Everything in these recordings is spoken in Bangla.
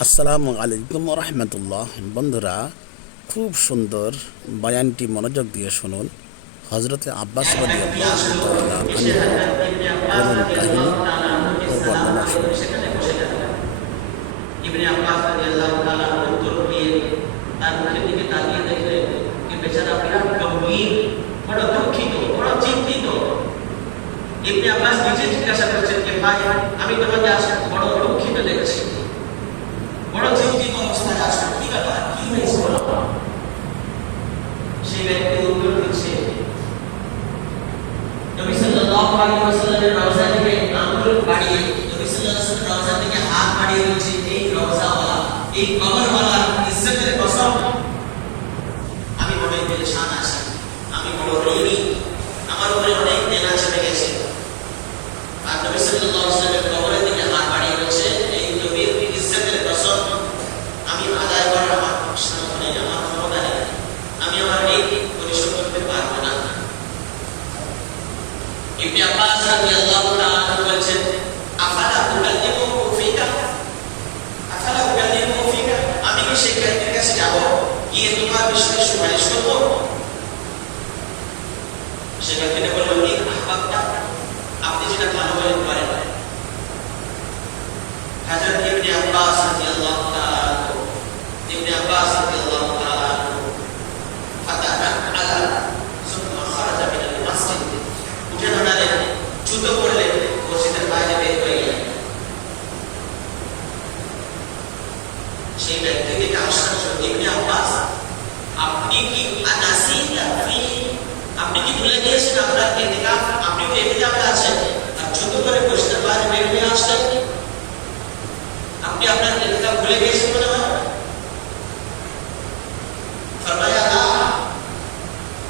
আসসালামু আলাইকুম রহমতুল্লাহ। বন্ধুরা, খুব সুন্দর বয়ানটি মনোযোগ দিয়ে শুনুন। হজরতে আব্বাস রাদিয়াল্লাহু তাআলা আনহু করুণ কাহিনী ও বর্ণনা শুনুন। ইবনে আব্বাস রাদিয়াল্লাহু তাআলা উত্তর দিয়ে তার মুখের দিকে তাকিয়ে দেখলেন যে বেচারা বিরাট গম্ভীর, বড় দুঃখিত, বড় চিন্তিত। ইবনে আব্বাস নিজে জিজ্ঞাসা করছেন যে ভাই, আমি তোমাকে আজ বড় দুঃখিত দেখছি, বড় চিন্তিত অবস্থায় আছো, কি ব্যাপার, কি হয়েছে বলো। সেই ব্যক্তি উত্তর দিচ্ছে, নবী সাল্লাল্লাহু আলাইহি ওয়াসাল্লামের রওজা থেকে আঙ্গুল বাড়িয়ে, নবী সাল্লাল্লাহু আলাইহি ওয়াসাল্লামের রওজা থেকে হাত বাড়িয়ে বলছে, এই রওজাওয়ালা, এই কবরওয়ালার ইজ্জতের কসম, আমি বড় পেরেশান আছি, আমি বড় ঋণী, আমার উপরে অনেক দেনা চেপে গেছে। আর নবী সাল্লাল্লাহু আলাইহি ওয়াসাল্লামের কবরের দিকে হাত বাড়িয়ে বলছে, এই নবীর ইজ্জতের কসম, আমি আদায় করার আমার সামর্থ্য নেই, আমার ক্ষমতা নেই, আমি আমার ঋণ পরিশোধ করতে পারবো না। ইবনে আব্বাস রাদিয়াল্লাহু তাআলা বলেছেন, আফালা উকাল্লিমুহু ফিকা, আফালা উকাল্লিমুহু ফিকা, আমি কি সেই ব্যক্তির কাছে যাব, গিয়ে তোমার বিষয়ে সুপারিশ করব? সে ব্যক্তিটা বলল, ইন আহবাবতা, আপনি যেটা ভালো বলেন পারেন। হযরত ইবনে আব্বাস রাদিয়াল্লাহু তাআলা ফাতাহা আলা সুম্মা খারাজা মিনাল মসজিদ, উঠে দাঁড়ালেন, জুতো পরলেন, মসজিদের বাইরে বের হয়ে গেলেন। সেই ব্যক্তি থেকে আশ্চর্য, ইবনে আব্বাস, আপনি কি আনাসিতা ফি, আপনি কি ভুলে গিয়েছেন আপনার ইতিকাফ, আপনি কি ইতিকাফে আছেন আর জুতো পরে মসজিদের বাইরে বের হয়ে আসলেন? আপনি আপনার ইতিকাফ ভুলে গিয়েছেন মনে হয়? ফরমায়া,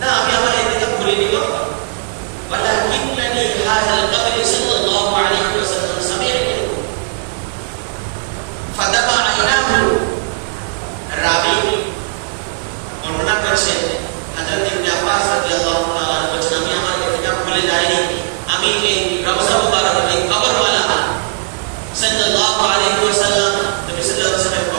না, আমি আমার ইতিকাফ ভুলিনি গো, ওয়ালাকিন্নানি হাযাল কবরি সাল্লাল্লাহু আলাইহি ওয়াসাল্লাম সামি'তু ফাদামা আইনাহু। রাবী বর্ণনা করেছেন, হযরত ইবনে আব্বাস রাদিয়াল্লাহু তাআলা বলেন, আমি আমার ইতিকাফ ভুলে যাইনি, আমি এই রওজা মুবারক, এই কবরওয়ালা সাল্লাল্লাহু আলাইহি ওয়াসাল্লাম, নবী সাল্লাল্লাহু আলাইহি ওয়াসাল্লামের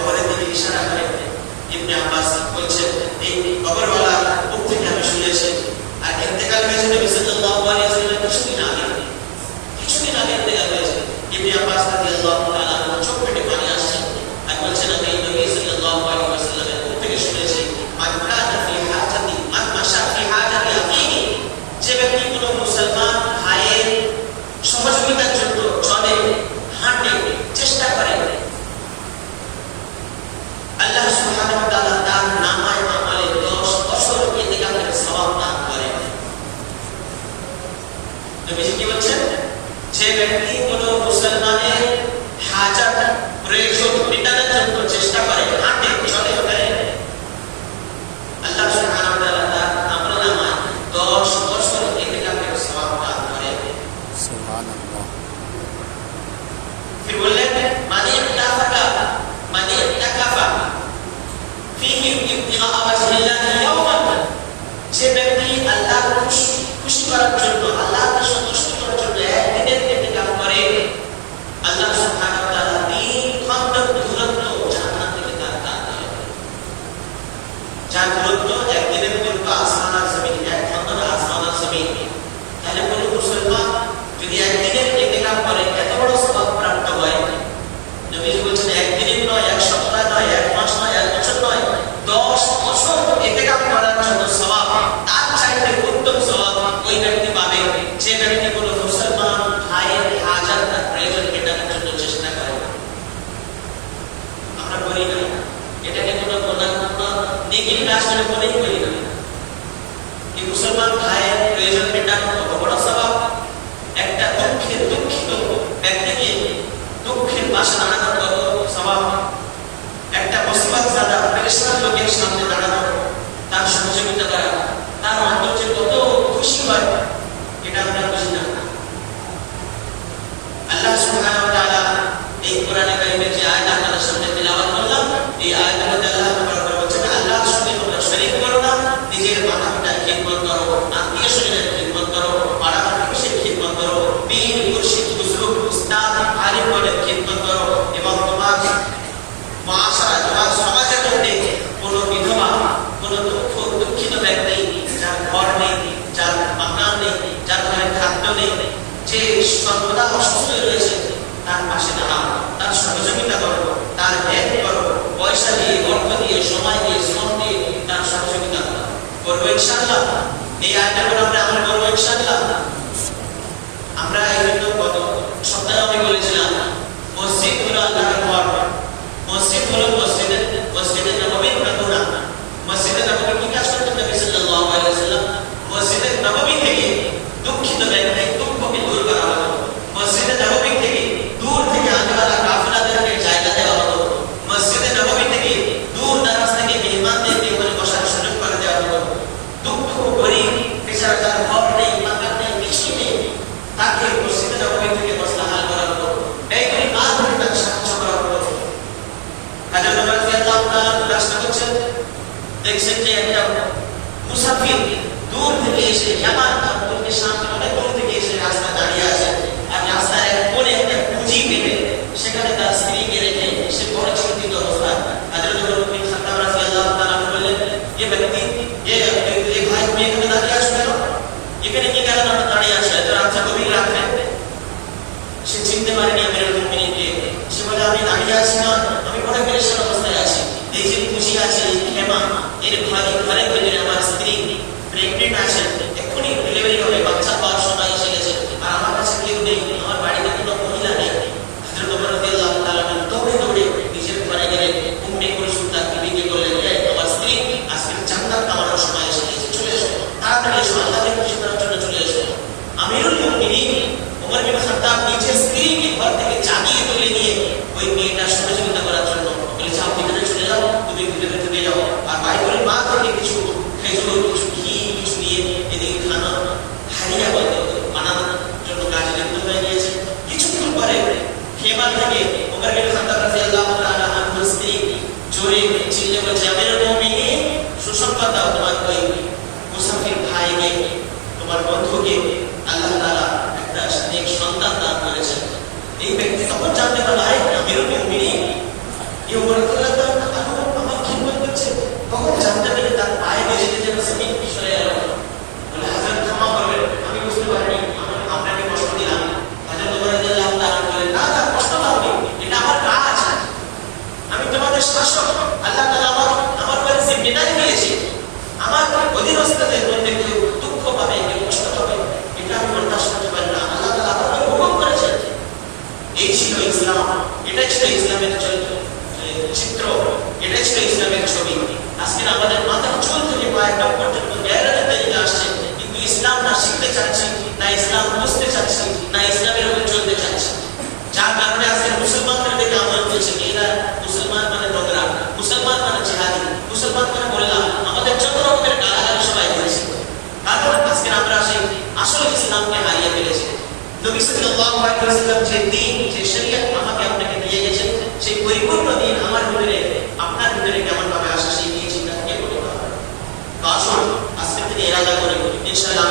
দেখছেন যে একটা মুসাফির দূর থেকে এসে ইয়ামান অঞ্চলের সামনে অনেক দূর থেকে এসে রাস্তা দাঁড়িয়ে আছে, আর রাস্তার এক কোণে একটা পুঁজি পেতে সেখানে তার স্ত্রীকে রেখে সে বড় চিন্তিত অবস্থা। হযরত ওমর বিন খাত্তাব রাদিয়াল্লাহু তাআলা বললেন, "এ ব্যক্তি, এ ভাই, তুমি এখানে দাঁড়িয়ে আছো কেন? এখানে কি কারণে আমরা দাঁড়িয়ে আছি? এত রাত্রে, গভীর রাত্রে?" সে চিনতে পারেনি আমিরুল মুমিনিনকে। সে বলে, "আমি দাঁড়িয়ে আছি না, আমি বড় পেরেশান অবস্থায় আছি। এই যে পুঁজি আছে, এই খেমা, এর ঘরের ভেতরে আমার স্ত্রী প্রেগনেন্ট আছেন, এক্ষুনি ডেলিভারি হবে, বাচ্চা পাওয়ার সময় এসে গেছে, আর আমার কাছে কেউ নেই, আমার বাড়িতে কোনো মহিলা নেই।" হযরত ওমর রাদিয়াল্লাহু তাআলা দৌড়ে দৌড়ে নিজের ঘরে গেলেন, উম্মে কুলসুম তাকে বিয়ে করলেন, "এই আমার স্ত্রী, আজকে জান্নাত কামানোর সময় এসে গেছে, চলে এসো, তাড়াতাড়ি এসো, আল্লাহকে খুশি করার জন্য চলে এসো।" আমিরুল মুমিনিন ওমর বিন খাত্তাব নিজের স্ত্রীকে ঘর থেকে জাগিয়ে তুলে নিয়ে ওই মেয়েটার সহযোগিতা করার জন্য বলে, "যাও, ভিতরে চলে যাও, তুমি ভিতরে ঢুকে যাও, আর বাইরের মা থেকে কিছু খেজুর, কিছু ঘি, কিছু নিয়ে এদিকে খানা হারিয়া বানানোর জন্য কাজে লিপ্ত হয়ে গিয়েছে।" কিছুক্ষণ পরে খেমার থেকে ওমর বিন খাত্তাব রাদিয়াল্লাহু তাআলা আনহুর স্ত্রী জোরে চিল্লে বলছে, "আমিরুল মুমিনিন, সুসংবাদ দাও তোমার ওই মুসাফির ভাইকে, তোমার বন্ধুকে আল্লাহ তাআলা একটা নেক সন্তান দান করেছেন।" এই ব্যক্তি তখন জানতে পারল, আমিরুল মুমিনিন এই ওমর রাদিয়াল্লাহু তাআলা আমার খিদমত করছে। তখন জানতে পেরে তার পায়ে বেজে যেন জমিন সরে এল। বলে, "হযরত, ক্ষমা করবেন, আমি বুঝতে পারিনি, আপনাকে কষ্ট দিলাম।" হযরত ওমর রাদিয়াল্লাহু তাআলা বলেন, "না না, কষ্ট পাওনি, এটা আমার কাজ, আমি তোমাদের শাসক, আল্লাহ তাআলা আমার উপরে জিম্মেদারি দিয়েছে, আমার অধীনস্থদের মধ্যে কেউ দুঃখ পাবে, কেউ কষ্ট পাবে, এটা আমি বরদাস্ত করতে পারি না, আল্লাহ তাআলা আমার উপর হুকুম করেছেন।" এই ছিল ইসলাম, এটাই ছিল ইসলামের চিত্র, এটাই ছিল ইসলামের ছবি। আজকে আমাদের মাথার চুল থেকে পায়ের টপ পর্যন্ত গ্যালারি তৈরি আসছে, কিন্তু ইসলাম না শিখতে চাচ্ছি, না ইসলাম বুঝতে চাচ্ছি, না ইসলামের উপর চলতে চাচ্ছি। যার কারণে আজকে মুসলমানদের দেখে আমার বলছে, এরা মুসলমান মানে নোংরা, মুসলমান মানে জিহাদি, মুসলমান মানে বললাম, আমাদের যত রকমের গালাগালি সবাই দিয়েছে। কারণ আজকে আমরা সেই আসল ইসলামকে হারিয়ে ফেলেছি। নবী সাল্লাল্লাহু আলাইহি ওয়াসাল্লাম যে দ্বীন, যে শরীয়ত আমাকে আপনাকে দিয়ে গেছেন, সেই পরিপূর্ণ দ্বীন আমার ভিতরে, আপনার ভিতরে কেমন ভাবে আসে, সেই নিয়ে চিন্তা থেকে করতে হবে। তো আসুন আজকে থেকে ইরাদা করে ইনশাআল্লাহ